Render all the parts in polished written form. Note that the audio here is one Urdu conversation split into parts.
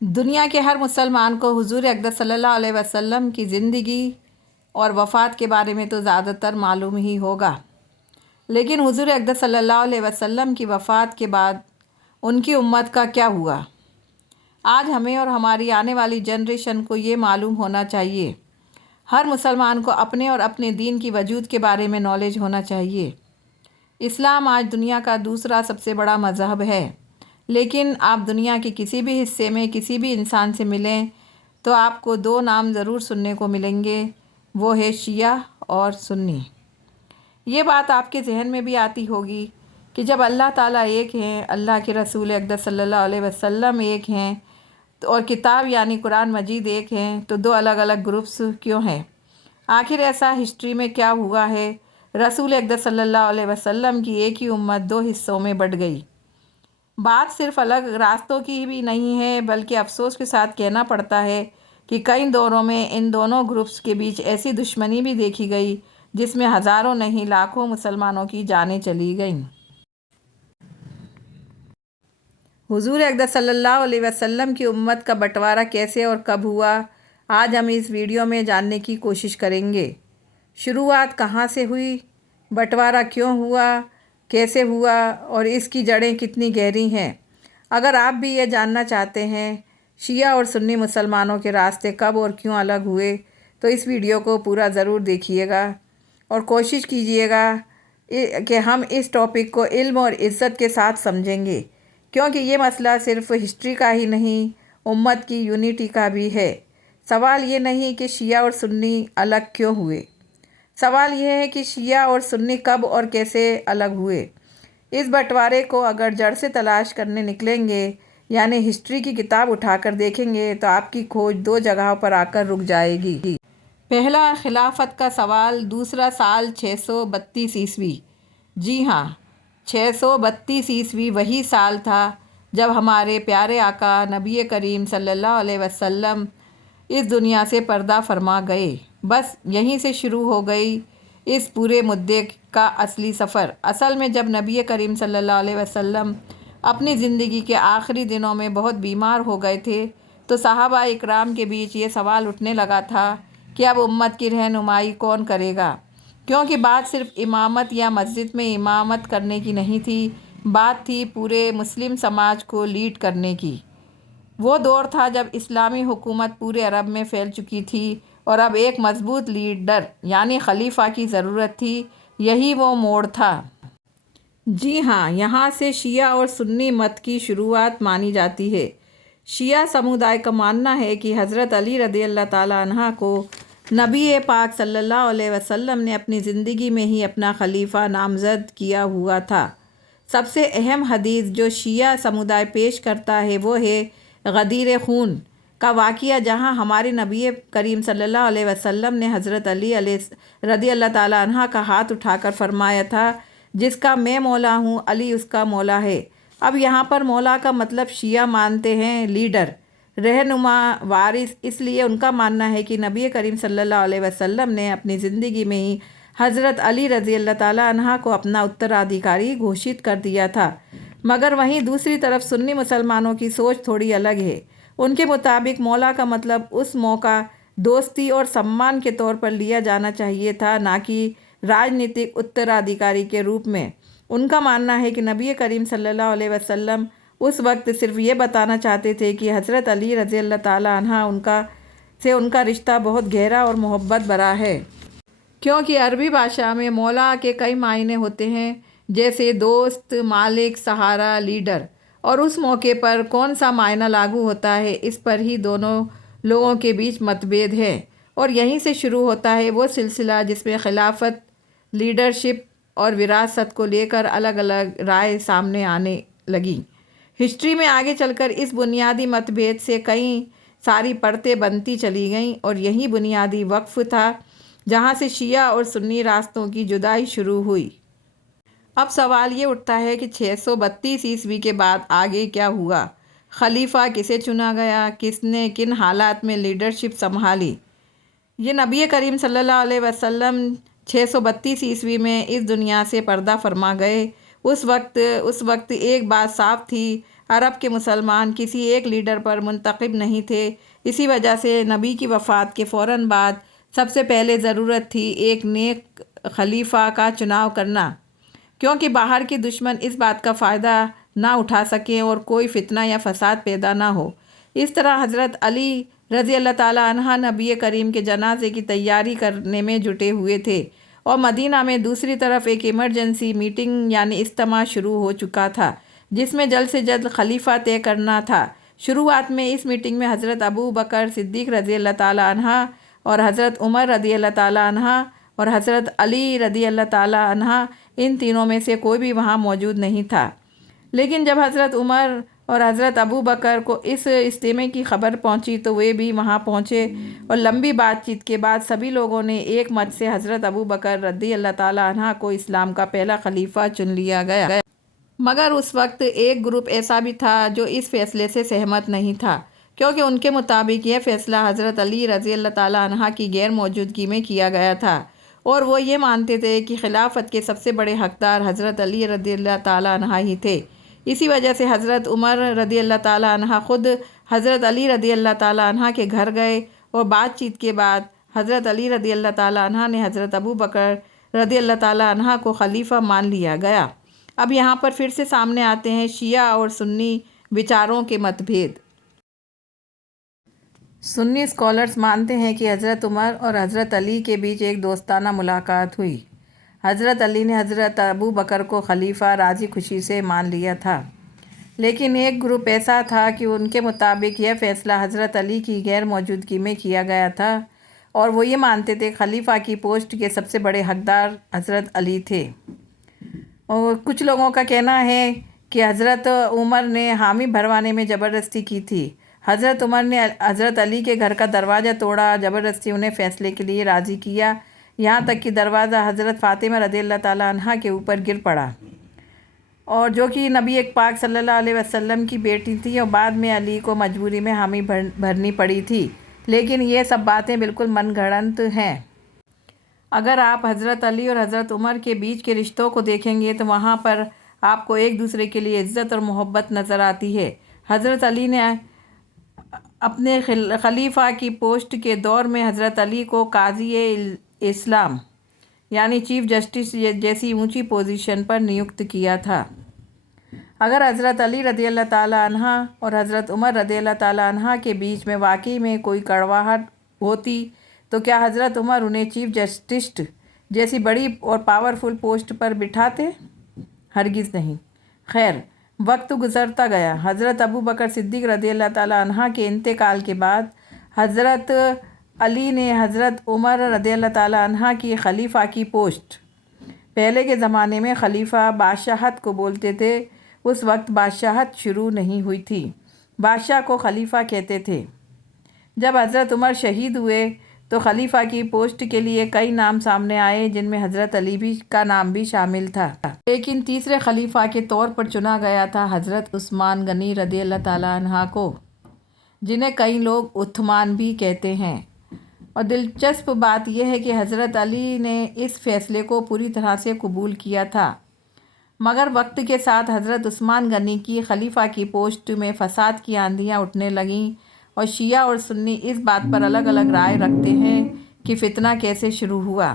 دنیا کے ہر مسلمان کو حضور اقدس صلی اللہ علیہ وسلم کی زندگی اور وفات کے بارے میں تو زیادہ تر معلوم ہی ہوگا، لیکن حضور اقدس صلی اللہ علیہ وسلم کی وفات کے بعد ان کی امت کا کیا ہوا؟ آج ہمیں اور ہماری آنے والی جنریشن کو یہ معلوم ہونا چاہیے۔ ہر مسلمان کو اپنے اور اپنے دین کی وجود کے بارے میں نالج ہونا چاہیے۔ اسلام آج دنیا کا دوسرا سب سے بڑا مذہب ہے، لیکن آپ دنیا کے کسی بھی حصے میں کسی بھی انسان سے ملیں تو آپ کو دو نام ضرور سننے کو ملیں گے، وہ ہے شیعہ اور سنی۔ یہ بات آپ کے ذہن میں بھی آتی ہوگی کہ جب اللہ تعالیٰ ایک ہیں، اللہ کے رسول اقدس صلی اللہ علیہ وسلم ایک ہیں اور کتاب یعنی قرآن مجید ایک ہیں، تو دو الگ الگ گروپس کیوں ہیں؟ آخر ایسا ہسٹری میں کیا ہوا ہے؟ رسول اقدس صلی اللہ علیہ وسلم کی ایک ہی امت دو حصوں میں بٹ گئی۔ بات صرف الگ راستوں کی بھی نہیں ہے، بلکہ افسوس کے ساتھ کہنا پڑتا ہے کہ کئی دوروں میں ان دونوں گروپس کے بیچ ایسی دشمنی بھی دیکھی گئی جس میں ہزاروں نہیں لاکھوں مسلمانوں کی جانیں چلی گئیں۔ حضور اقدس صلی اللہ علیہ وسلم کی امت کا بٹوارا کیسے اور کب ہوا، آج ہم اس ویڈیو میں جاننے کی کوشش کریں گے۔ شروعات کہاں سے ہوئی، بٹوارا کیوں ہوا، کیسے ہوا اور اس کی جڑیں کتنی گہری ہیں۔ اگر آپ بھی یہ جاننا چاہتے ہیں شیعہ اور سنی مسلمانوں کے راستے کب اور کیوں الگ ہوئے تو اس ویڈیو کو پورا ضرور دیکھیے گا اور کوشش کیجیے گا کہ ہم اس ٹاپک کو علم اور عزت کے ساتھ سمجھیں گے، کیونکہ یہ مسئلہ صرف ہسٹری کا ہی نہیں، امت کی یونٹی کا بھی ہے۔ سوال یہ نہیں کہ شیعہ اور سنی الگ کیوں ہوئے، سوال یہ ہے کہ شیعہ اور سنی کب اور کیسے الگ ہوئے۔ اس بٹوارے کو اگر جڑ سے تلاش کرنے نکلیں گے، یعنی ہسٹری کی کتاب اٹھا کر دیکھیں گے، تو آپ کی کھوج دو جگہوں پر آ کر رک جائے گی۔ پہلا، خلافت کا سوال، دوسرا سال 632 عیسوی۔ جی ہاں، 632 عیسوی وہی سال تھا جب ہمارے پیارے آقا نبی کریم صلی اللہ علیہ وسلم اس دنیا سے پردہ فرما گئے۔ بس یہیں سے شروع ہو گئی اس پورے مدعے کا اصلی سفر۔ اصل میں جب نبی کریم صلی اللہ علیہ وسلم اپنی زندگی کے آخری دنوں میں بہت بیمار ہو گئے تھے تو صحابہ اکرام کے بیچ یہ سوال اٹھنے لگا تھا کہ اب امت کی رہنمائی کون کرے گا، کیونکہ بات صرف امامت یا مسجد میں امامت کرنے کی نہیں تھی، بات تھی پورے مسلم سماج کو لیڈ کرنے کی۔ وہ دور تھا جب اسلامی حکومت پورے عرب میں پھیل چکی تھی اور اب ایک مضبوط لیڈر یعنی خلیفہ کی ضرورت تھی، یہی وہ موڑ تھا۔ جی ہاں، یہاں سے شیعہ اور سنی مت کی شروعات مانی جاتی ہے۔ شیعہ سمودائے کا ماننا ہے کہ حضرت علی رضی اللہ تعالیٰ عنہ کو نبی پاک صلی اللہ علیہ وسلم نے اپنی زندگی میں ہی اپنا خلیفہ نامزد کیا ہوا تھا۔ سب سے اہم حدیث جو شیعہ سمودائے پیش کرتا ہے وہ ہے غدیر خون کا واقعہ، جہاں ہمارے نبی کریم صلی اللہ علیہ وسلم نے حضرت علی رضی اللہ تعالیٰ عنہ کا ہاتھ اٹھا کر فرمایا تھا، جس کا میں مولا ہوں، علی اس کا مولا ہے۔ اب یہاں پر مولا کا مطلب شیعہ مانتے ہیں لیڈر، رہنما، وارث، اس لیے ان کا ماننا ہے کہ نبی کریم صلی اللہ علیہ وسلم نے اپنی زندگی میں ہی حضرت علی رضی اللہ تعالیٰ عنہ کو اپنا اترادھیکاری گھوشت کر دیا تھا۔ مگر وہیں دوسری طرف سنی مسلمانوں کی سوچ تھوڑی الگ ہے۔ ان کے مطابق مولا کا مطلب اس موقع دوستی اور سمان کے طور پر لیا جانا چاہیے تھا، نہ کہ راجنیتک اترادھیکاری کے روپ میں۔ ان کا ماننا ہے کہ نبی کریم صلی اللہ علیہ وسلم اس وقت صرف یہ بتانا چاہتے تھے کہ حضرت علی رضی اللہ تعالیٰ عنہ ان کا رشتہ بہت گہرا اور محبت بھرا ہے، کیونکہ عربی بھاشا میں مولا کے کئی معنی ہوتے ہیں، جیسے دوست، مالک، سہارا، لیڈر، اور اس موقع پر کون سا معنی لاگو ہوتا ہے اس پر ہی دونوں لوگوں کے بیچ متبھید ہے، اور یہیں سے شروع ہوتا ہے وہ سلسلہ جس میں خلافت، لیڈرشپ اور وراثت کو لے کر الگ الگ رائے سامنے آنے لگیں۔ ہسٹری میں آگے چل کر اس بنیادی متبھید سے کئی ساری پرتیں بنتی چلی گئیں اور یہی بنیادی وقف تھا جہاں سے شیعہ اور سنی راستوں کی جدائی شروع ہوئی۔ اب سوال یہ اٹھتا ہے کہ 632 عیسوی کے بعد آگے کیا ہوا؟ خلیفہ کسے چنا گیا؟ کس نے کن حالات میں لیڈرشپ سنبھالی؟ یہ نبی کریم صلی اللہ علیہ وسلم 632 عیسوی میں اس دنیا سے پردہ فرما گئے۔ اس وقت ایک بات صاف تھی، عرب کے مسلمان کسی ایک لیڈر پر منتخب نہیں تھے۔ اسی وجہ سے نبی کی وفات کے فوراً بعد سب سے پہلے ضرورت تھی ایک نیک خلیفہ کا چناؤ کرنا، کیونکہ باہر کے دشمن اس بات کا فائدہ نہ اٹھا سکیں اور کوئی فتنہ یا فساد پیدا نہ ہو۔ اس طرح حضرت علی رضی اللہ تعالیٰ عنہ نبی کریم کے جنازے کی تیاری کرنے میں جٹے ہوئے تھے، اور مدینہ میں دوسری طرف ایک ایمرجنسی میٹنگ یعنی اجتماع شروع ہو چکا تھا، جس میں جلد سے جلد خلیفہ طے کرنا تھا۔ شروعات میں اس میٹنگ میں حضرت ابو بکر صدیق رضی اللہ تعالیٰ عنہ اور حضرت عمر رضی اللہ تعالیٰ عنہ اور حضرت علی رضی اللہ تعالیٰ عنہ، ان تینوں میں سے کوئی بھی وہاں موجود نہیں تھا۔ لیکن جب حضرت عمر اور حضرت ابو بکر کو اس اجتماع کی خبر پہنچی تو وہ بھی وہاں پہنچے، اور لمبی بات چیت کے بعد سبھی لوگوں نے ایک مت سے حضرت ابو بکر رضی اللہ تعالیٰ عنہ کو اسلام کا پہلا خلیفہ چن لیا گیا۔ مگر اس وقت ایک گروپ ایسا بھی تھا جو اس فیصلے سے سہمت نہیں تھا، کیونکہ ان کے مطابق یہ فیصلہ حضرت علی رضی اللہ تعالیٰ عنہ کی غیر موجودگی میں کیا گیا تھا، اور وہ یہ مانتے تھے کہ خلافت کے سب سے بڑے حقدار حضرت علی رضی اللہ تعالیٰ عنہ ہی تھے۔ اسی وجہ سے حضرت عمر رضی اللہ تعالیٰ عنہ خود حضرت علی رضی اللہ تعالیٰ عنہ کے گھر گئے، اور بات چیت کے بعد حضرت علی رضی اللہ تعالیٰ عنہ نے حضرت ابو بکر رضی اللہ تعالیٰ عنہ کو خلیفہ مان لیا گیا۔ اب یہاں پر پھر سے سامنے آتے ہیں شیعہ اور سنی وچاروں کے متبھید۔ سنی اسکالرز مانتے ہیں کہ حضرت عمر اور حضرت علی کے بیچ ایک دوستانہ ملاقات ہوئی۔ حضرت علی نے حضرت ابو بکر کو خلیفہ راضی خوشی سے مان لیا تھا، لیکن ایک گروپ ایسا تھا کہ ان کے مطابق یہ فیصلہ حضرت علی کی غیر موجودگی میں کیا گیا تھا، اور وہ یہ مانتے تھے خلیفہ کی پوسٹ کے سب سے بڑے حقدار حضرت علی تھے۔ اور کچھ لوگوں کا کہنا ہے کہ حضرت عمر نے حامی بھروانے میں زبردستی کی تھی۔ حضرت عمر نے حضرت علی کے گھر کا دروازہ توڑا، زبردستی انہیں فیصلے کے لیے راضی کیا، یہاں تک کہ دروازہ حضرت فاطمہ رضی اللہ تعالیٰ عنہ کے اوپر گر پڑا، اور جو کہ نبی پاک صلی اللہ علیہ وسلم کی بیٹی تھی، اور بعد میں علی کو مجبوری میں حامی بھرنی پڑی تھی۔ لیکن یہ سب باتیں بالکل من گھڑنت ہیں۔ اگر آپ حضرت علی اور حضرت عمر کے بیچ کے رشتوں کو دیکھیں گے تو وہاں پر آپ کو ایک دوسرے کے لیے عزت اور محبت نظر آتی ہے۔ حضرت علی نے اپنے خلیفہ کی پوسٹ کے دور میں حضرت علی کو قاضی اسلام یعنی چیف جسٹس جیسی اونچی پوزیشن پر نیوکت کیا تھا۔ اگر حضرت علی رضی اللہ تعالیٰ عنہ اور حضرت عمر رضی اللہ تعالیٰ عنہ کے بیچ میں واقعی میں کوئی کڑواہٹ ہوتی تو کیا حضرت عمر انہیں چیف جسٹس جیسی بڑی اور پاورفل پوسٹ پر بٹھاتے؟ ہرگز نہیں۔ خیر، وقت گزرتا گیا۔ حضرت ابو بکر صدیق رضی اللہ تعالیٰ عنہ کے انتقال کے بعد حضرت علی نے حضرت عمر رضی اللہ تعالیٰ عنہ کی خلیفہ کی پوسٹ، پہلے کے زمانے میں خلیفہ بادشاہت کو بولتے تھے، اس وقت بادشاہت شروع نہیں ہوئی تھی، بادشاہ کو خلیفہ کہتے تھے۔ جب حضرت عمر شہید ہوئے تو خلیفہ کی پوسٹ کے لیے کئی نام سامنے آئے، جن میں حضرت علی کا نام بھی شامل تھا، لیکن تیسرے خلیفہ کے طور پر چنا گیا تھا حضرت عثمان غنی رضی اللہ تعالیٰ عنہ کو، جنہیں کئی لوگ عثمان بھی کہتے ہیں۔ اور دلچسپ بات یہ ہے کہ حضرت علی نے اس فیصلے کو پوری طرح سے قبول کیا تھا، مگر وقت کے ساتھ حضرت عثمان غنی کی خلیفہ کی پوسٹ میں فساد کی آندھیاں اٹھنے لگیں، اور شیعہ اور سنی اس بات پر الگ الگ رائے رکھتے ہیں کہ فتنہ کیسے شروع ہوا۔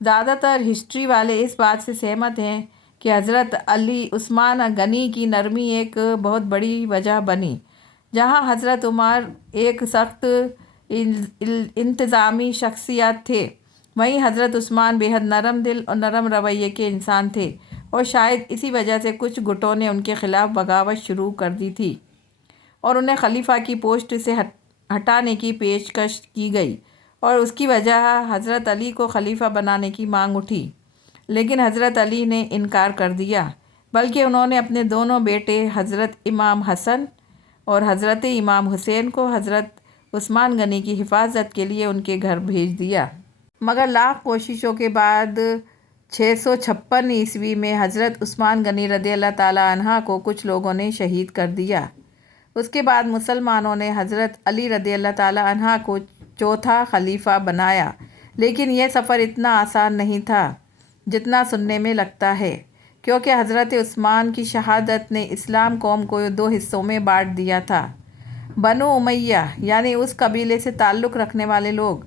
زیادہ تر ہسٹری والے اس بات سے سہمت ہیں کہ حضرت عثمان غنی کی نرمی ایک بہت بڑی وجہ بنی۔ جہاں حضرت عمر ایک سخت انتظامی شخصیت تھے، وہیں حضرت عثمان بے حد نرم دل اور نرم رویے کے انسان تھے، اور شاید اسی وجہ سے کچھ گٹوں نے ان کے خلاف بغاوت شروع کر دی تھی اور انہیں خلیفہ کی پوسٹ سے ہٹانے کی پیشکش کی گئی، اور اس کی وجہ حضرت علی کو خلیفہ بنانے کی مانگ اٹھی، لیکن حضرت علی نے انکار کر دیا، بلکہ انہوں نے اپنے دونوں بیٹے حضرت امام حسن اور حضرت امام حسین کو حضرت عثمان غنی کی حفاظت کے لیے ان کے گھر بھیج دیا۔ مگر لاکھ کوششوں کے بعد 656 عیسوی میں حضرت عثمان غنی رضی اللہ تعالیٰ عنہ کو کچھ لوگوں نے شہید کر دیا۔ اس کے بعد مسلمانوں نے حضرت علی رضی اللہ تعالیٰ عنہ کو چوتھا خلیفہ بنایا، لیکن یہ سفر اتنا آسان نہیں تھا جتنا سننے میں لگتا ہے، کیونکہ حضرت عثمان کی شہادت نے اسلام قوم کو دو حصوں میں بانٹ دیا تھا۔ بنو امیہ یعنی اس قبیلے سے تعلق رکھنے والے لوگ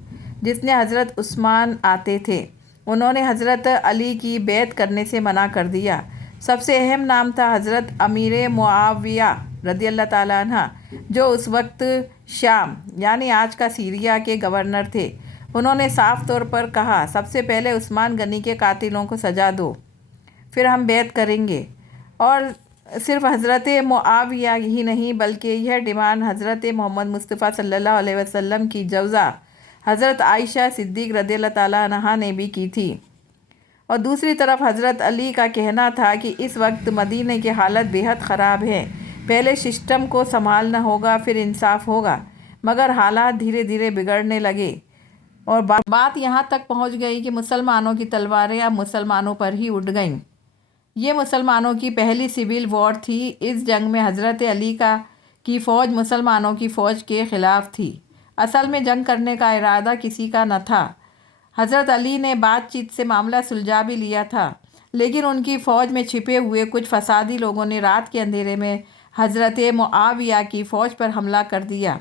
جس نے حضرت عثمان آتے تھے، انہوں نے حضرت علی کی بیعت کرنے سے منع کر دیا۔ سب سے اہم نام تھا حضرت امیر معاویہ رضی اللہ تعالیٰ عنہ، جو اس وقت شام یعنی آج کا سیریا کے گورنر تھے۔ انہوں نے صاف طور پر کہا، سب سے پہلے عثمان غنی کے قاتلوں کو سزا دو، پھر ہم بیعت کریں گے۔ اور صرف حضرت معاویہ ہی نہیں بلکہ یہ ڈیمانڈ حضرت محمد مصطفیٰ صلی اللہ علیہ وسلم کی جوزا حضرت عائشہ صدیق رضی اللہ تعالیٰ عنہا نے بھی کی تھی۔ اور دوسری طرف حضرت علی کا کہنا تھا کہ اس وقت مدینہ کی حالت بہت خراب ہے، پہلے سسٹم کو سنبھالنا ہوگا پھر انصاف ہوگا، مگر حالات دھیرے دھیرے بگڑنے لگے اور بات یہاں تک پہنچ گئی کہ مسلمانوں کی تلواریں اب مسلمانوں پر ہی اٹھ گئیں۔ یہ مسلمانوں کی پہلی سول وار تھی۔ اس جنگ میں حضرت علی کی فوج مسلمانوں کی فوج کے خلاف تھی۔ اصل میں جنگ کرنے کا ارادہ کسی کا نہ تھا۔ حضرت علی نے بات چیت سے معاملہ سلجھا بھی لیا تھا، لیکن ان کی فوج میں چھپے ہوئے کچھ فسادی لوگوں نے رات کے اندھیرے میں حضرت معاویہ کی فوج پر حملہ کر دیا،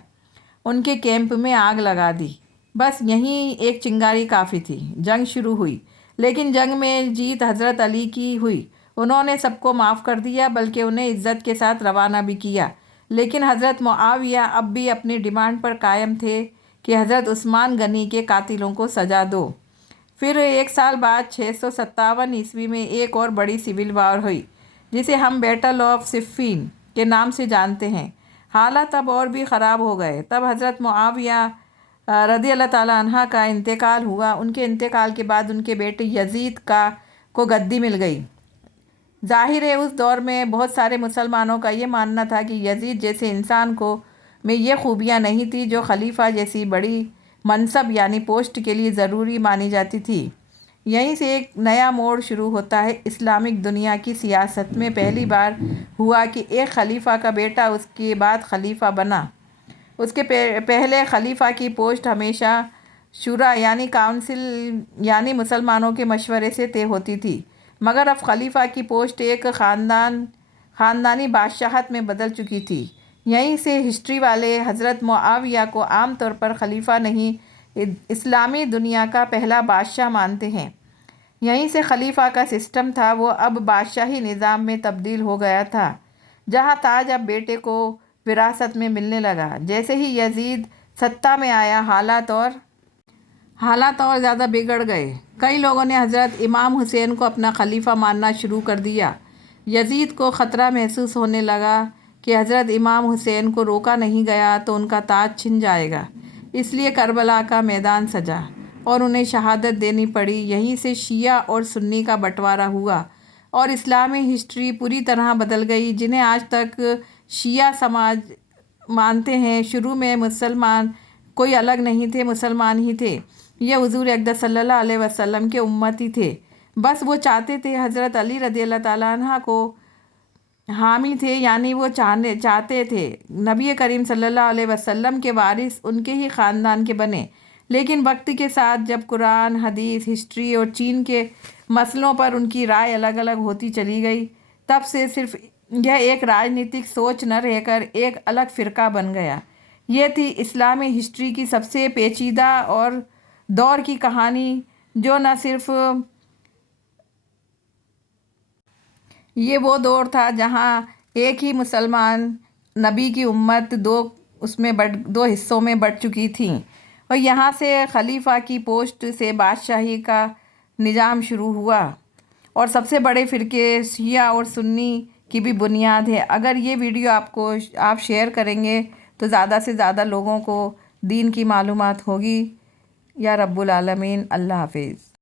ان کے کیمپ میں آگ لگا دی۔ بس یہیں ایک چنگاری کافی تھی۔ جنگ شروع ہوئی، لیکن جنگ میں جیت حضرت علی کی ہوئی۔ انہوں نے سب کو معاف کر دیا بلکہ انہیں عزت کے ساتھ روانہ بھی کیا، لیکن حضرت معاویہ اب بھی اپنی ڈیمانڈ پر قائم تھے کہ حضرت عثمان غنی کے قاتلوں کو سزا دو۔ پھر ایک سال بعد 657 عیسوی میں ایک اور بڑی سول وار ہوئی جسے ہم بیٹل آف صفین کے نام سے جانتے ہیں۔ حالات اب اور بھی خراب ہو گئے۔ تب حضرت معاویہ رضی اللہ تعالیٰ عنہ کا انتقال ہوا۔ ان کے انتقال کے بعد ان کے بیٹے یزید کو گدی مل گئی۔ ظاہر ہے اس دور میں بہت سارے مسلمانوں کا یہ ماننا تھا کہ یزید جیسے انسان میں یہ خوبیاں نہیں تھیں جو خلیفہ جیسی بڑی منصب یعنی پوسٹ کے لیے ضروری مانی جاتی تھی۔ یہیں سے ایک نیا موڑ شروع ہوتا ہے۔ اسلامک دنیا کی سیاست میں پہلی بار ہوا کہ ایک خلیفہ کا بیٹا اس کے بعد خلیفہ بنا۔ اس کے پہلے خلیفہ کی پوسٹ ہمیشہ شورا یعنی کونسل یعنی مسلمانوں کے مشورے سے طے ہوتی تھی، مگر اب خلیفہ کی پوسٹ ایک خاندانی بادشاہت میں بدل چکی تھی۔ یہیں سے ہسٹری والے حضرت معاویہ کو عام طور پر خلیفہ نہیں اسلامی دنیا کا پہلا بادشاہ مانتے ہیں۔ یہیں سے خلیفہ کا سسٹم تھا وہ اب بادشاہی نظام میں تبدیل ہو گیا تھا، جہاں تاج اب بیٹے کو وراثت میں ملنے لگا۔ جیسے ہی یزید سطح میں آیا حالات اور زیادہ بگڑ گئے۔ کئی لوگوں نے حضرت امام حسین کو اپنا خلیفہ ماننا شروع کر دیا۔ یزید کو خطرہ محسوس ہونے لگا کہ حضرت امام حسین کو روکا نہیں گیا تو ان کا تاج چھن جائے گا، اس لیے کربلا کا میدان سجا اور انہیں شہادت دینی پڑی۔ یہیں سے شیعہ اور سنی کا بٹوارا ہوا اور اسلامی ہسٹری پوری طرح بدل گئی۔ جنہیں آج تک شیعہ سماج مانتے ہیں، شروع میں مسلمان کوئی الگ نہیں تھے، مسلمان ہی تھے۔ یہ حضور اقدس صلی اللہ علیہ وسلم کے امتی تھے، بس وہ چاہتے تھے حضرت علی رضی اللہ تعالیٰ عنہ کو حامی تھے، یعنی وہ چاہتے تھے نبی کریم صلی اللہ علیہ وسلم کے وارث ان کے ہی خاندان کے بنے۔ لیکن وقت کے ساتھ جب قرآن، حدیث، ہسٹری اور چین کے مسئلوں پر ان کی رائے الگ الگ ہوتی چلی گئی، تب سے صرف یہ ایک راجنیتک سوچ نہ رہ کر ایک الگ فرقہ بن گیا۔ یہ تھی اسلامی ہسٹری کی سب سے پیچیدہ اور دور کی کہانی، جو نہ صرف یہ وہ دور تھا جہاں ایک ہی مسلمان نبی کی امت دو حصوں میں بٹ چکی تھی، اور یہاں سے خلیفہ کی پوسٹ سے بادشاہی کا نظام شروع ہوا، اور سب سے بڑے فرقے شیعہ اور سنی کی بھی بنیاد ہے۔ اگر یہ ویڈیو آپ شیئر کریں گے تو زیادہ سے زیادہ لوگوں کو دین کی معلومات ہوگی۔ یا رب العالمین۔ اللہ حافظ۔